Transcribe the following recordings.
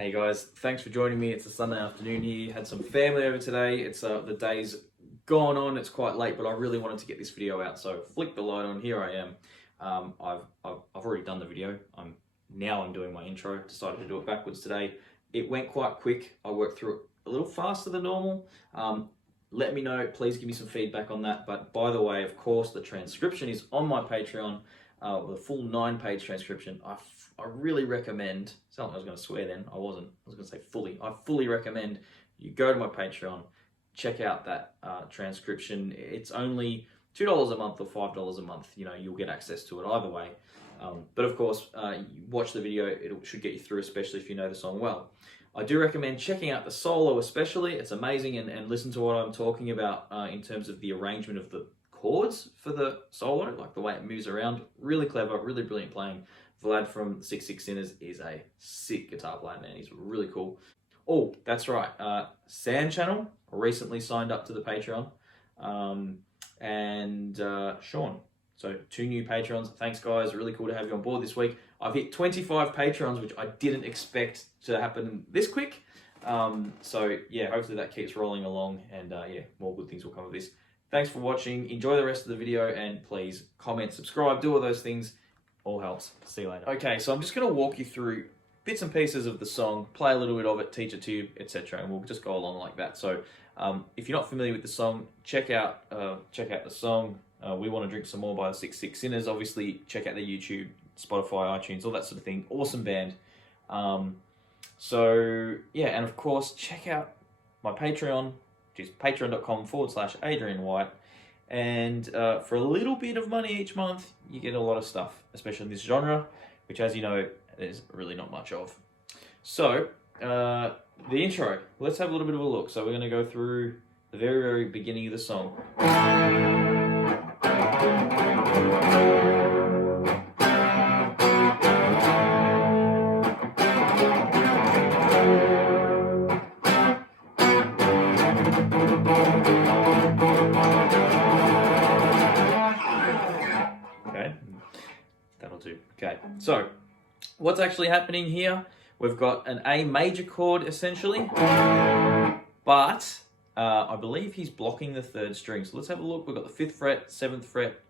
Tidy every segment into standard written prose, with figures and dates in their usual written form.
Hey guys, thanks for joining me. It's a Sunday afternoon here. Had some family over today. It's the day's gone on. It's quite late, but I really wanted to get this video out. So flick the light on. Here I am. I've already done the video. I'm doing my intro. Decided to do it backwards today. It went quite quick. I worked through it a little faster than normal. Let me know. Please give me some feedback on that. But by the way, of course, the transcription is on my Patreon. The full 9-page transcription. I really recommend, sound like I was going to swear then, I wasn't, I was going to say fully. I fully recommend you go to my Patreon, check out that transcription. It's only $2 a month or $5 a month. You know, you'll get access to it either way. But of course, you watch the video, it should get you through, especially if you know the song well. I do recommend checking out the solo especially. It's amazing, and listen to what I'm talking about in terms of the arrangement of the chords for the solo, like the way it moves around. Really clever, really brilliant playing. Vlad from 66 Sinners is a sick guitar player, man. He's really cool. Oh, that's right. Sand Channel recently signed up to the Patreon. And Sean. So 2 new patrons. Thanks, guys. Really cool to have you on board this week. I've hit 25 patrons, which I didn't expect to happen this quick. So yeah, hopefully that keeps rolling along, and yeah, more good things will come of this. Thanks for watching. Enjoy the rest of the video, and please comment, subscribe, do all those things. All helps. See you later. Okay, so I'm just going to walk you through bits and pieces of the song, play a little bit of it, teach it to you, etc., and we'll just go along like that. So if you're not familiar with the song, check out the song. We Want to Drink Some More by the 66 Sinners. Obviously, check out their YouTube, Spotify, iTunes, all that sort of thing. Awesome band. So yeah, and of course, check out my Patreon, which is patreon.com/Adrian Whyte. And for a little bit of money each month, you get a lot of stuff, especially in this genre, which, as you know, there's really not much of. So, the intro. Let's have a little bit of a look. So we're going to go through the very beginning of the song. Okay, so what's actually happening here? We've got an A major chord essentially, but I believe he's blocking the 3rd string. So let's have a look. We've got the 5th fret, 7th fret.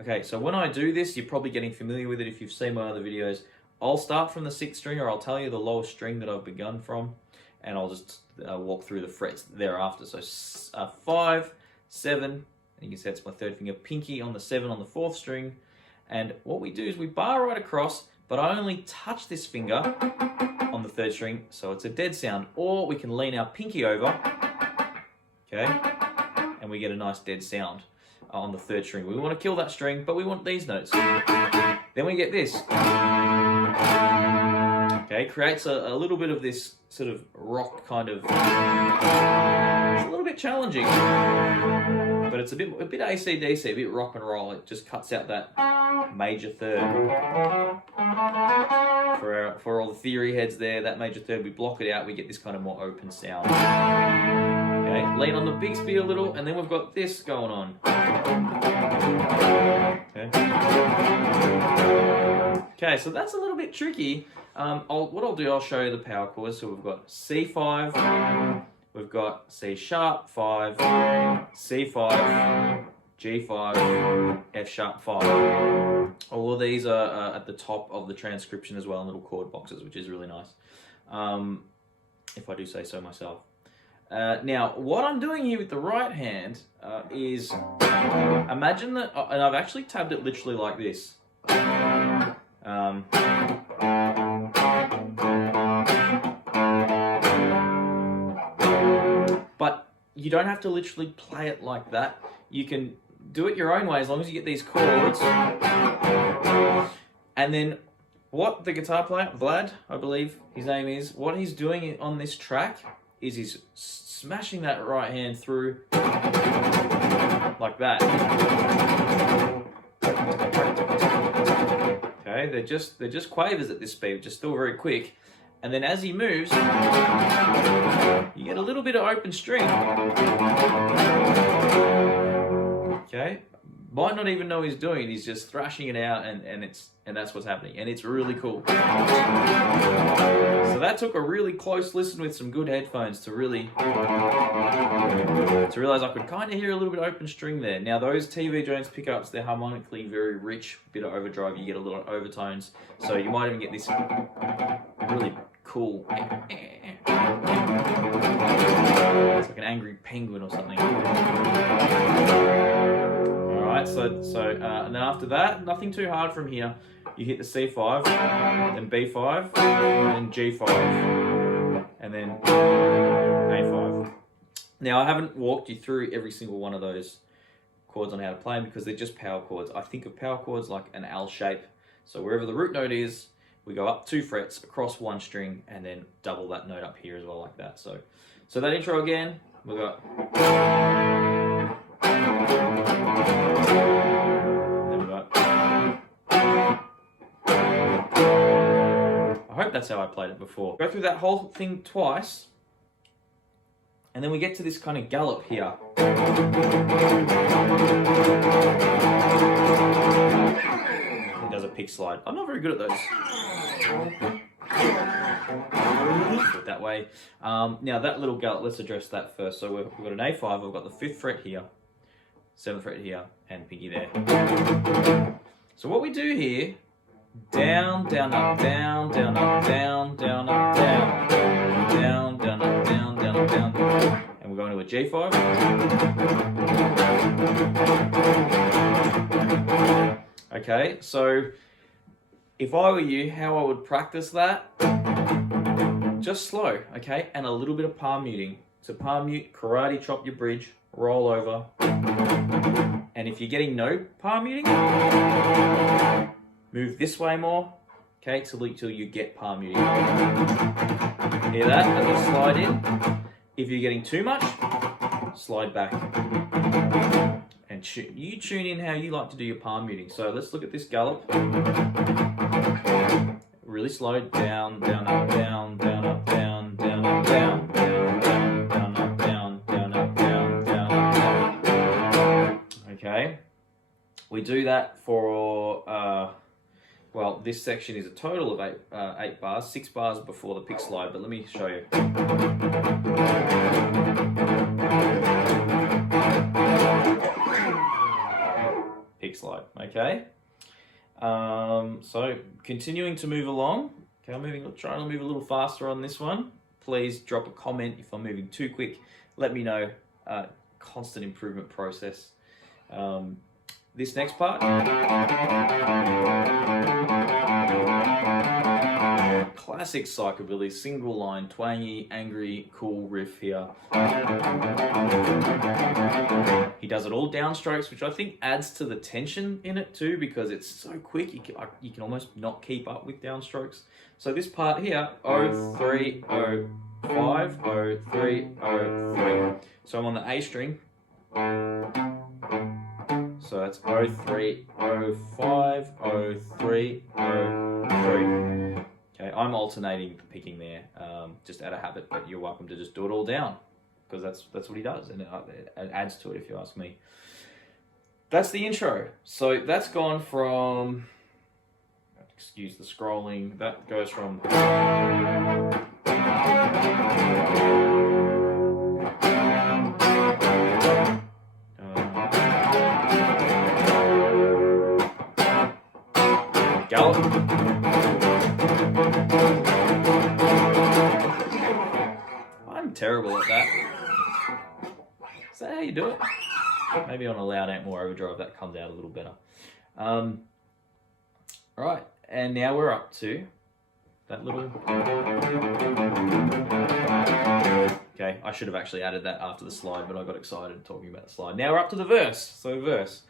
Okay, so when I do this, you're probably getting familiar with it if you've seen my other videos. I'll start from the 6th string, or I'll tell you the lowest string that I've begun from, and I'll just walk through the frets thereafter. So 5, 7, and you can see that's my 3rd finger, pinky on the 7 on the 4th string. And what we do is we bar right across, but I only touch this finger on the 3rd string, so it's a dead sound. Or we can lean our pinky over, okay, and we get a nice dead sound on the 3rd string. We want to kill that string, but we want these notes. Then we get this. Okay, creates a little bit of this sort of rock kind of. It's a little bit challenging, but it's a bit AC/DC, a bit rock and roll. It just cuts out that major 3rd. For all the theory heads there, that major 3rd, we block it out, we get this kind of more open sound. Okay, lean on the big speed a little, and then we've got this going on. Okay, so that's a little bit tricky. What I'll do, I'll show you the power chords. So we've got C5, we've got C sharp 5, C5, G5, F sharp 5. All of these are at the top of the transcription as well in little chord boxes, which is really nice, if I do say so myself. Now, what I'm doing here with the right hand is, imagine that, and I've actually tabbed it literally like this. But you don't have to literally play it like that. You can do it your own way as long as you get these chords. And then what the guitar player, Vlad, I believe his name is, what he's doing on this track is he's smashing that right hand through like that. Okay, they're just quavers at this speed, which is still very quick. And then as he moves, you get a little bit of open string. Okay, might not even know he's doing it. He's just thrashing it out, and that's what's happening, and it's really cool. So that took a really close listen with some good headphones to realize I could kind of hear a little bit of open string there. Now those TV Jones pickups, they're harmonically very rich, bit of overdrive. You get a little overtones, so you might even get this really cool. It's like an angry penguin or something. Alright, so and then after that, nothing too hard from here. You hit the C5, then B5, then G5, and then A5. Now I haven't walked you through every single one of those chords on how to play them because they're just power chords. I think of power chords like an L shape. So wherever the root note is, we go up 2 frets across 1 string and then double that note up here as well like that. So that intro again, we got. Then we got. I hope that's how I played it before. Go through that whole thing twice, and then we get to this kind of gallop here. He does a pick slide. I'm not very good at those. Do it that way. Now that little gallop, let's address that first. So we've got an A5, we've got the 5th fret here, 7th fret here, and pinky there. So what we do here, down, down, up, down, down, up, down, down, up, down, down, down, up, down, down, up, down, and we're going to a G5. Okay, so if I were you, how I would practice that, just slow, okay, and a little bit of palm muting. So palm mute, karate chop your bridge, roll over, and if you're getting no palm muting, move this way more, okay, till you get palm muting. Hear that? As I slide in. If you're getting too much, slide back. And you tune in how you like to do your palm muting. So let's look at this gallop. Really slow, down, down, up, down, down, up, down, down, up, down, down, down, down, up, down, down, up, down, down, up, down. Okay. We do that for, well, this section is a total of 8 bars, 6 bars before the pick slide, but let me show you. Pick slide, okay? So continuing to move along. Okay, I'm trying to move a little faster on this one. Please drop a comment if I'm moving too quick. Let me know. Constant improvement process. This next part. Classic Psychobilly, single line, twangy, angry, cool riff here. He does it all downstrokes, which I think adds to the tension in it too, because it's so quick, you can almost not keep up with downstrokes. So this part here, 03, 05, 03, 03. So I'm on the A string. So that's 03, 05, 03, 03. Okay, I'm alternating the picking there, just out of habit, but you're welcome to just do it all down, because that's what he does, and it adds to it if you ask me. That's the intro. So that's gone from, excuse the scrolling, that goes from gallop. I'm terrible at that. Is that how you do it? Maybe on a loud amp more overdrive that comes out a little better. Alright, and now we're up to that little... Okay, I should have actually added that after the slide, but I got excited talking about the slide. Now we're up to the verse. So verse.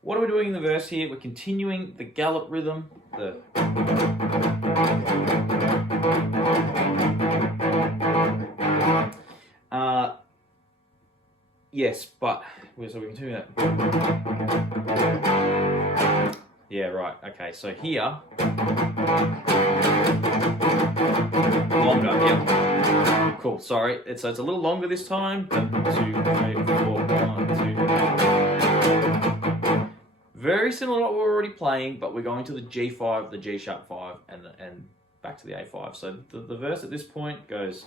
What are we doing in the verse here? We're continuing the gallop rhythm. Yes, but so we continue that. Yeah, right. Okay, so here, longer. Yeah. Cool. Sorry. So it's a little longer this time. 1, 2, 3, 4, 1, 2. very similar to what we're already playing, but we're going to the G5, the G sharp 5, and back to the A5. So the verse at this point goes.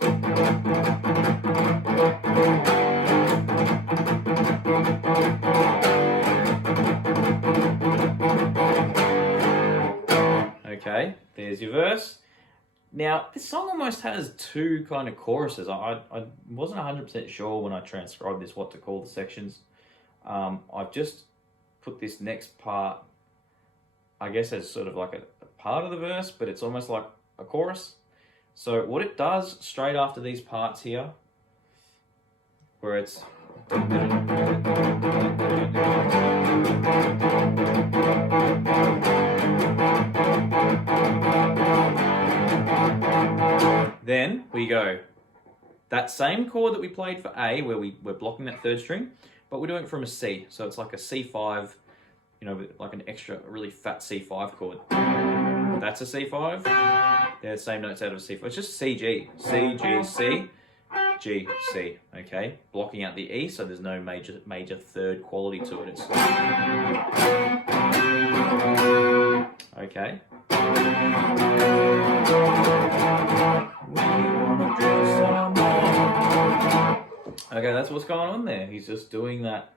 Okay, there's your verse. Now, this song almost has two kind of choruses. I wasn't 100% sure when I transcribed this what to call the sections. I've just put this next part, I guess, as sort of like a part of the verse, but it's almost like a chorus. So what it does straight after these parts here, where it's then we go that same chord that we played for A, where we're blocking that third string, but we're doing it from a C. So it's like a C5, you know, like an extra really fat C5 chord. That's a C5. They're the same notes out of a C5. It's just C, G, C, G, C, G, C. Okay, blocking out the E, so there's no major third quality to it. It's okay. Okay, that's what's going on there. He's just doing that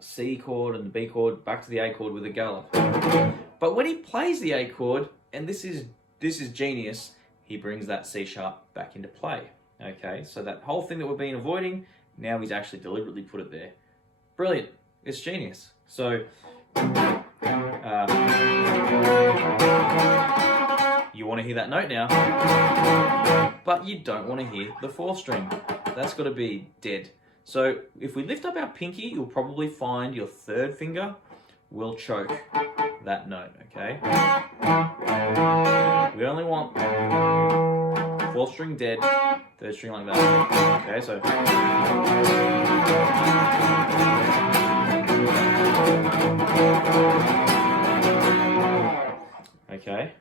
C chord and the B chord back to the A chord with a gallop. But when he plays the A chord, and this is genius, he brings that C sharp back into play. Okay, so that whole thing that we've been avoiding, now he's actually deliberately put it there. Brilliant. It's genius. So you want to hear that note now, but you don't want to hear the fourth string. That's got to be dead. So if we lift up our pinky, you'll probably find your third finger will choke that note, okay? We only want fourth string dead, third string like that. Okay, so okay.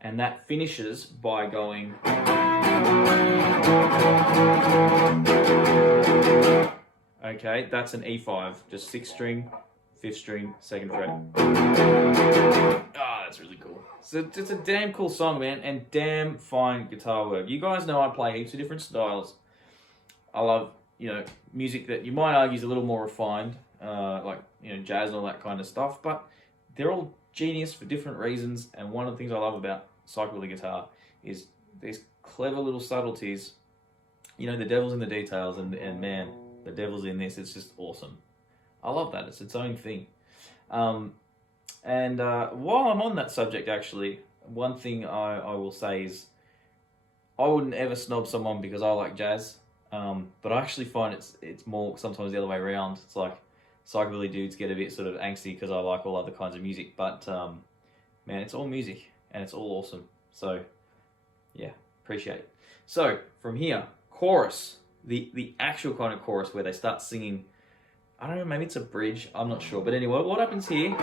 And that finishes by going okay, that's an E5, just 6th string, 5th string, 2nd fret. Ah, that's really cool. So it's a damn cool song, man, and damn fine guitar work. You guys know I play heaps of different styles. I love, you know, music that you might argue is a little more refined, like, you know, jazz and all that kind of stuff, but they're all genius for different reasons, and one of the things I love about Psychobilly guitar is these clever little subtleties. You know, the devil's in the details, and man, the devil's in this. It's just awesome. I love that. It's its own thing. While I'm on that subject, actually, one thing I will say is I wouldn't ever snob someone because I like jazz, but I actually find it's more sometimes the other way around. It's like Psychobilly dudes get a bit sort of angsty because I like all other kinds of music, but man, it's all music and it's all awesome. So yeah, appreciate it. So from here, chorus, the actual kind of chorus where they start singing. I don't know, maybe it's a bridge, I'm not sure. But anyway, what happens here?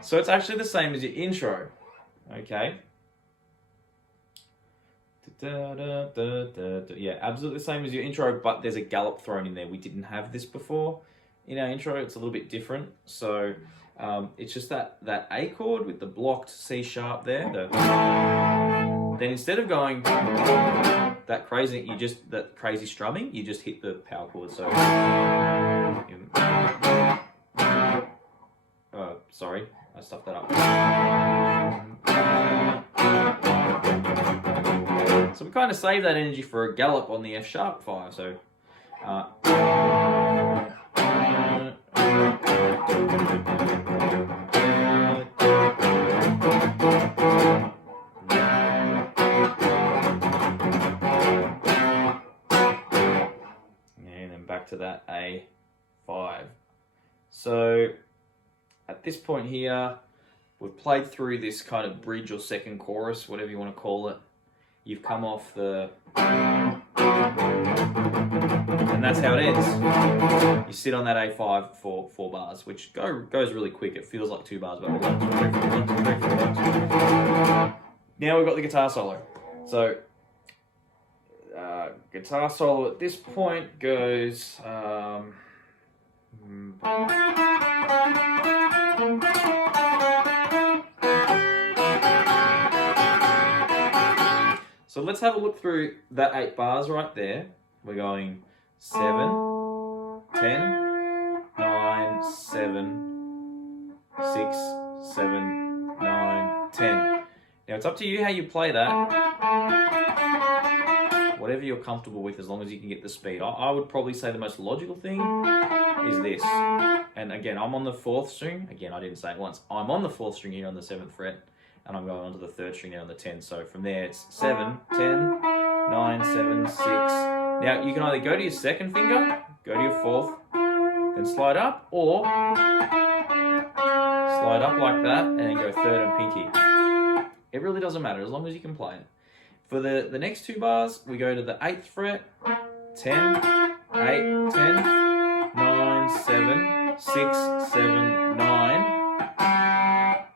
So it's actually the same as your intro, okay? Yeah, absolutely the same as your intro, but there's a gallop thrown in there. We didn't have this before. In our intro, it's a little bit different. So it's just that A chord with the blocked C sharp there. Then instead of going that crazy strumming, you just hit the power chord. So sorry, I stuffed that up. So we kind of save that energy for a gallop on the F sharp 5. So and then back to that A5. So at this point here, we've played through this kind of bridge or second chorus, whatever you want to call it. You've come off the... And And that's how it ends. You sit on that A5 for 4 bars, which goes really quick. It feels like 2 bars, but 1, 2, 3, 4, 1, 2, 3, 4, 1, 2, 3. Now we've got the guitar solo. So, guitar solo at this point goes. So let's have a look through that 8 bars right there. We're going 7, 10, 9, 7, 6, 7, 9, 10. Now it's up to you how you play that. Whatever you're comfortable with, as long as you can get the speed. I would probably say the most logical thing is this. And again, I'm on the 4th string. Again, I didn't say it once. I'm on the 4th string here on the 7th fret. And I'm going on to the 3rd string now on the 10. So from there it's 7, 10, 9, 7, 6. Now you can either go to your 2nd finger, go to your 4th, then slide up, or slide up like that and then go 3rd and pinky. It really doesn't matter as long as you can play it. For the next 2 bars, we go to the 8th fret, 10, 8, 10, 9, 7, 6, 7, 9.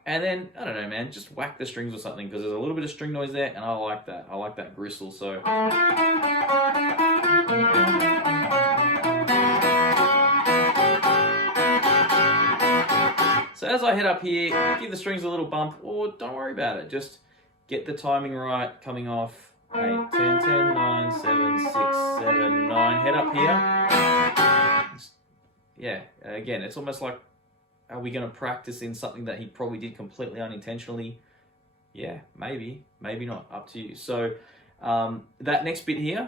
And then, I don't know, man, just whack the strings or something, because there's a little bit of string noise there, and I like that. I like that gristle, so. So as I head up here, give the strings a little bump, or don't worry about it. Just get the timing right, coming off 8, 10, 10, 9, 7, 6, 7, 9. Head up here. Yeah, again, it's almost like, are we going to practice in something that he probably did completely unintentionally? Yeah, maybe. Maybe not. Up to you. So that next bit here.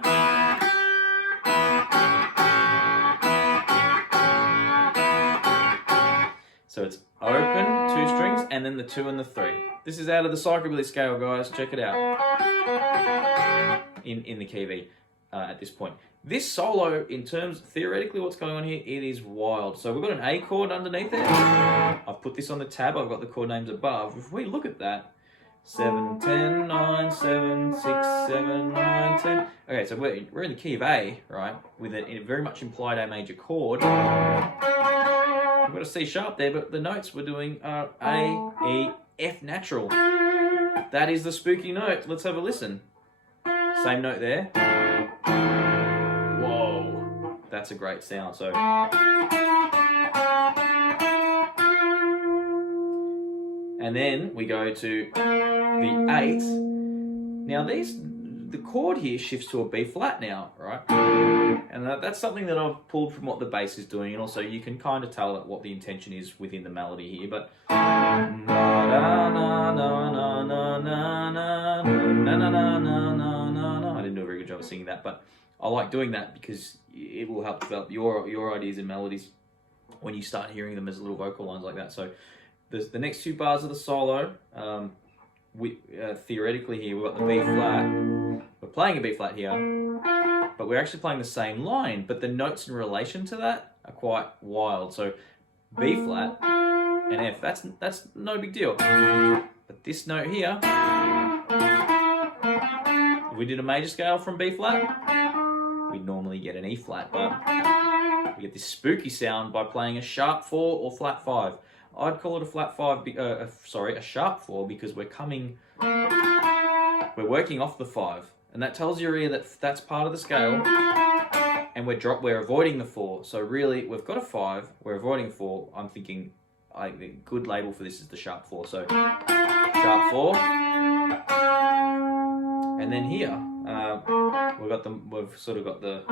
So it's open, 2 strings, and then the 2 and the 3. This is out of the Psychobilly scale, guys. Check it out. In the key V at this point. This solo, in terms, theoretically, what's going on here, it is wild. So we've got an A chord underneath it. I've put this on the tab. I've got the chord names above. If we look at that, 7, 10, 9, 7, 6, 7, 9, 10. Okay, so we're in the key of A, right, with a very much implied A major chord. We've got a C sharp there, but the notes we're doing are A, E, F natural. That is the spooky note. Let's have a listen. Same note there. Whoa, that's a great sound. So, and then we go to the 8. Now the chord here shifts to a B flat now, right? And that's something that I've pulled from what the bass is doing, and also you can kind of tell what the intention is within the melody here. But I didn't do a very good job of singing that, but I like doing that because it will help develop your ideas and melodies when you start hearing them as little vocal lines like that. So the next 2 bars of the solo, theoretically here we've got the B flat. We're playing a B flat here, but we're actually playing the same line, but the notes in relation to that are quite wild. So B flat and F, that's no big deal. But this note here, if we did a major scale from B flat, we'd normally get an E flat, but we get this spooky sound by playing a sharp 4 or flat 5. I'd call it a flat 5, a sharp 4, because we're working off the 5. And that tells your ear that that's part of the scale, and we're avoiding the 4. So really, we've got a 5, we're avoiding 4. I'm thinking a good label for this is the sharp 4. So sharp 4, and then here we've sort of got the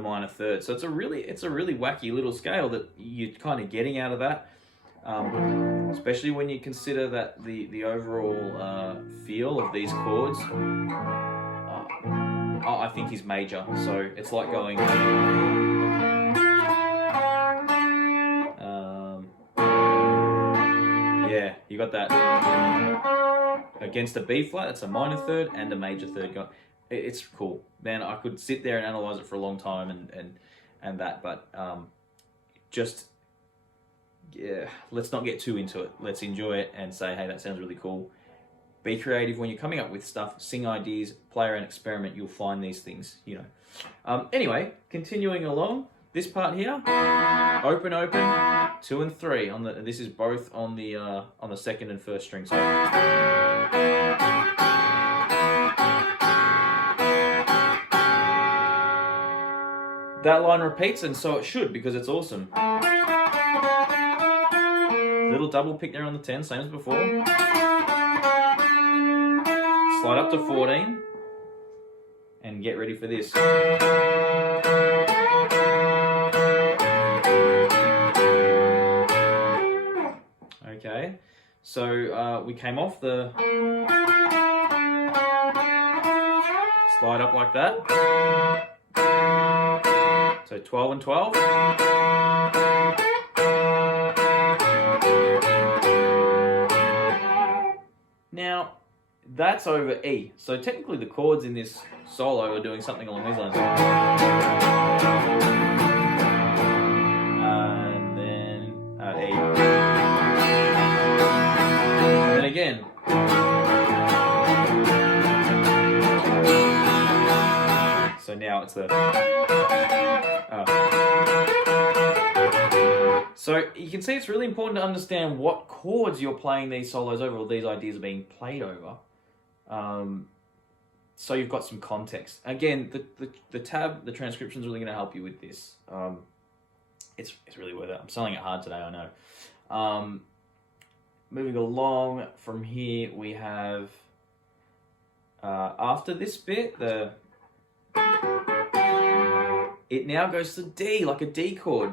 minor 3rd. So it's a really wacky little scale that you're kind of getting out of that. Especially when you consider that the overall feel of these chords, I think is major. So it's like going, yeah, you got that against a B flat. It's a minor 3rd and a major 3rd. It's cool, man. I could sit there and analyze it for a long time and that, but just. Yeah, let's not get too into it. Let's enjoy it and say, hey, that sounds really cool. be creative when you're coming up with stuff, sing ideas, play around, experiment, you'll find these things, you know. Anyway, continuing along, this part here, open, open, 2 and 3 on the. This is both on the second and first string. So that line repeats, and so it should, because it's awesome. Little double pick there on the 10, same as before. Slide up to 14, and get ready for this. Okay, so we came off the slide up like that. So 12 and 12. Now, that's over E. So technically the chords in this solo are doing something along these lines. And then E. And then again. So now it's the... So you can see it's really important to understand what chords you're playing these solos over, or these ideas are being played over. So you've got some context. Again, the tab, the transcription is really going to help you with this. It's really worth it. I'm selling it hard today, I know. Moving along from here, we have, after this bit, it now goes to D, like a D chord,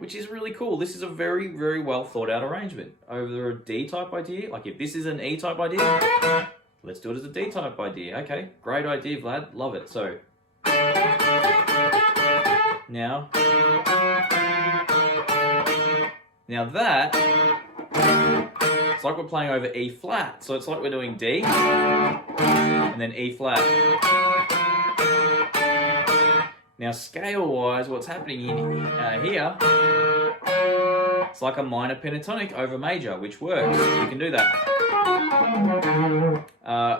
which is really cool. This is a very, very well thought out arrangement over a D type idea. Like if this is an E type idea, let's do it as a D type idea. Okay, great idea, Vlad, love it. So now that, it's like we're playing over E flat. So it's like we're doing D and then E flat. Now, scale-wise, what's happening in here, it's like a minor pentatonic over major, which works. You can do that.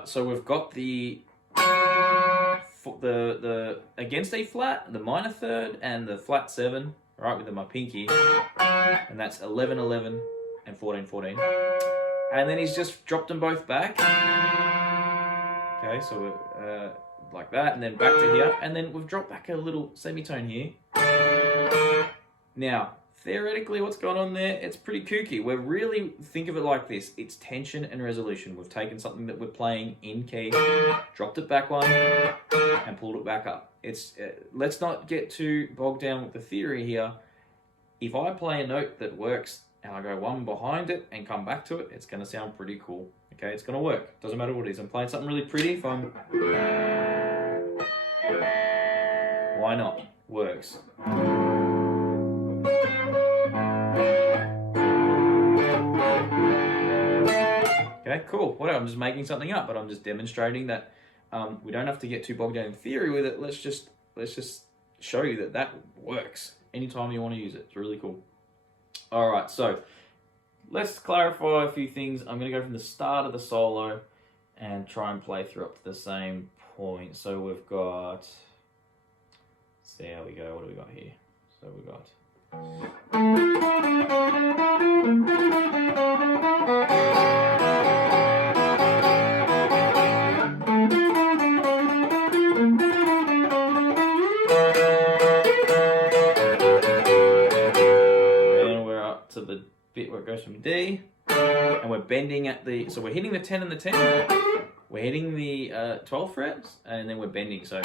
So we've got the against E flat, the minor third, and the flat 7, right, with my pinky, and that's 11, 11, and 14, 14. And then he's just dropped them both back. Okay, so like that, and then back to here, and then we've dropped back a little semitone here. Now, theoretically, what's going on there? It's pretty kooky. We're really, think of it like this. It's tension and resolution. We've taken something that we're playing in key, dropped it back one, and pulled it back up. It's let's not get too bogged down with the theory here. If I play a note that works, and I go one behind it and come back to it, it's going to sound pretty cool. Okay, it's going to work. Doesn't matter what it is. I'm playing something really pretty. If I'm... Why not? Works. Okay, cool. Whatever. I'm just making something up, but I'm just demonstrating that we don't have to get too bogged down in theory with it. Let's just show you that that works anytime you want to use it. It's really cool. All right, so let's clarify a few things. I'm going to go from the start of the solo and try and play through up to the same point. So we've got, let's see how we go. What do we got here? So we got... bit where it goes from D, and we're bending at the, so we're hitting the 10 and the 10, we're hitting the 12 frets, and then we're bending, so,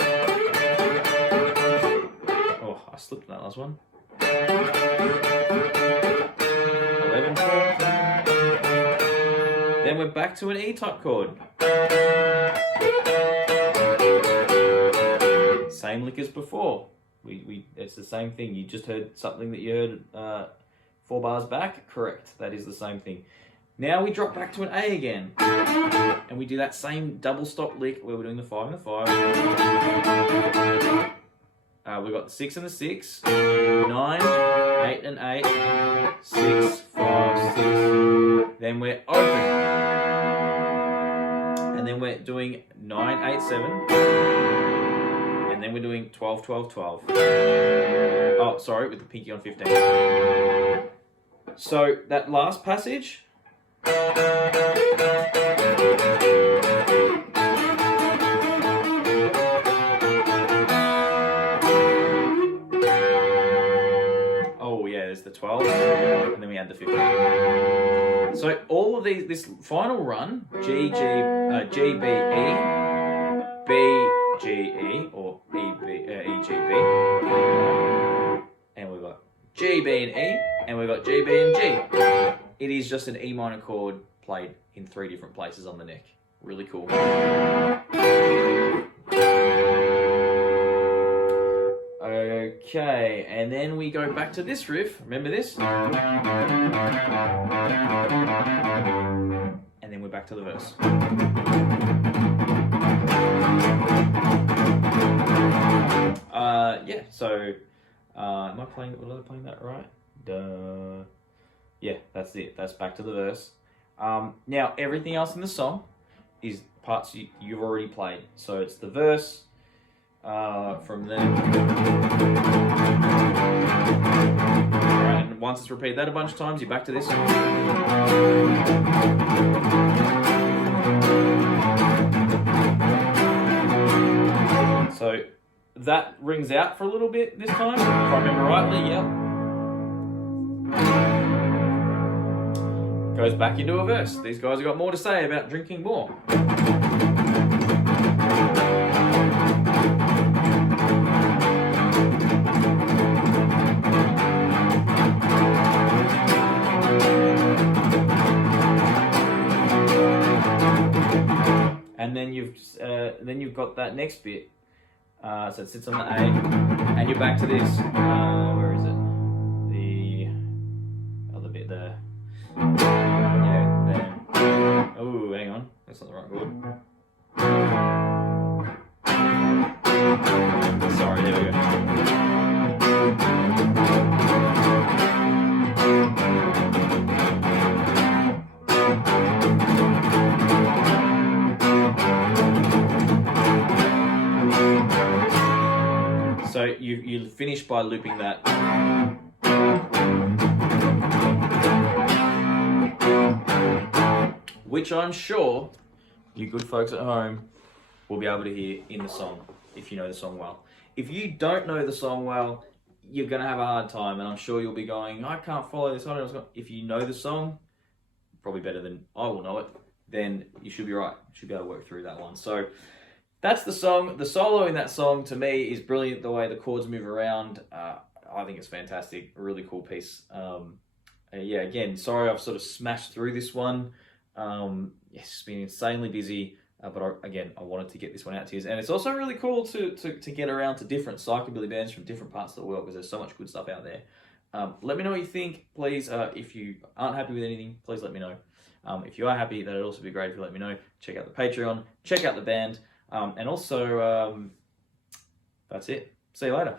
oh, I slipped on that last one, 11, then we're back to an E type chord, same lick as before, it's the same thing, you just heard something that you heard 4 bars back, correct, that is the same thing. Now we drop back to an A again, and we do that same double stop lick where we're doing the 5 and the 5. We've got the 6 and the 6, 9, 8 and 8, 6, 5, 6. Then we're open. then we're doing 9, 8, 7, and then we're doing 12, 12, 12. Oh, sorry, with the pinky on 15. So that last passage. Oh yeah, there's the 12, and then we add the 15. So all of these, this final run, G, G, G, B, E, B, G, E, or E, B, E, G, B, and we've got G, B, and E, and we've got G, B, and G. It is just an E minor chord played in 3 different places on the neck. Really cool. Okay, and then we go back to this riff. Remember this? And then we're back to the verse. Yeah, so am I playing, was I playing that right? Duh. Yeah, that's it. That's back to the verse. Now, everything else in the song is parts you've already played. So it's the verse, from there. Alright, and once it's repeated that a bunch of times, you're back to this. So that rings out for a little bit this time, if I remember rightly, yeah. Goes back into a verse. These guys have got more to say about drinking more. And then you've got that next bit. So it sits on the A, and you're back to this. Where is it? The other bit there. Yeah, there. Oh, hang on. That's not the right chord. Sorry, there we go. So you finish by looping that. Which I'm sure you good folks at home will be able to hear in the song, if you know the song well. If you don't know the song well, you're going to have a hard time, and I'm sure you'll be going, I can't follow this. If you know the song, probably better than I will know it, then you should be right. You should be able to work through that one. So that's the song. The solo in that song, to me, is brilliant. The way the chords move around, I think it's fantastic. A really cool piece. Yeah, again, sorry I've sort of smashed through this one. It's been insanely busy, but I wanted to get this one out to you. And it's also really cool to get around to different psychobilly bands from different parts of the world, because there's so much good stuff out there. Let me know what you think, please. If you aren't happy with anything, please let me know. If you are happy, that'd also be great if you let me know. Check out the Patreon, check out the band, and also, that's it. See you later.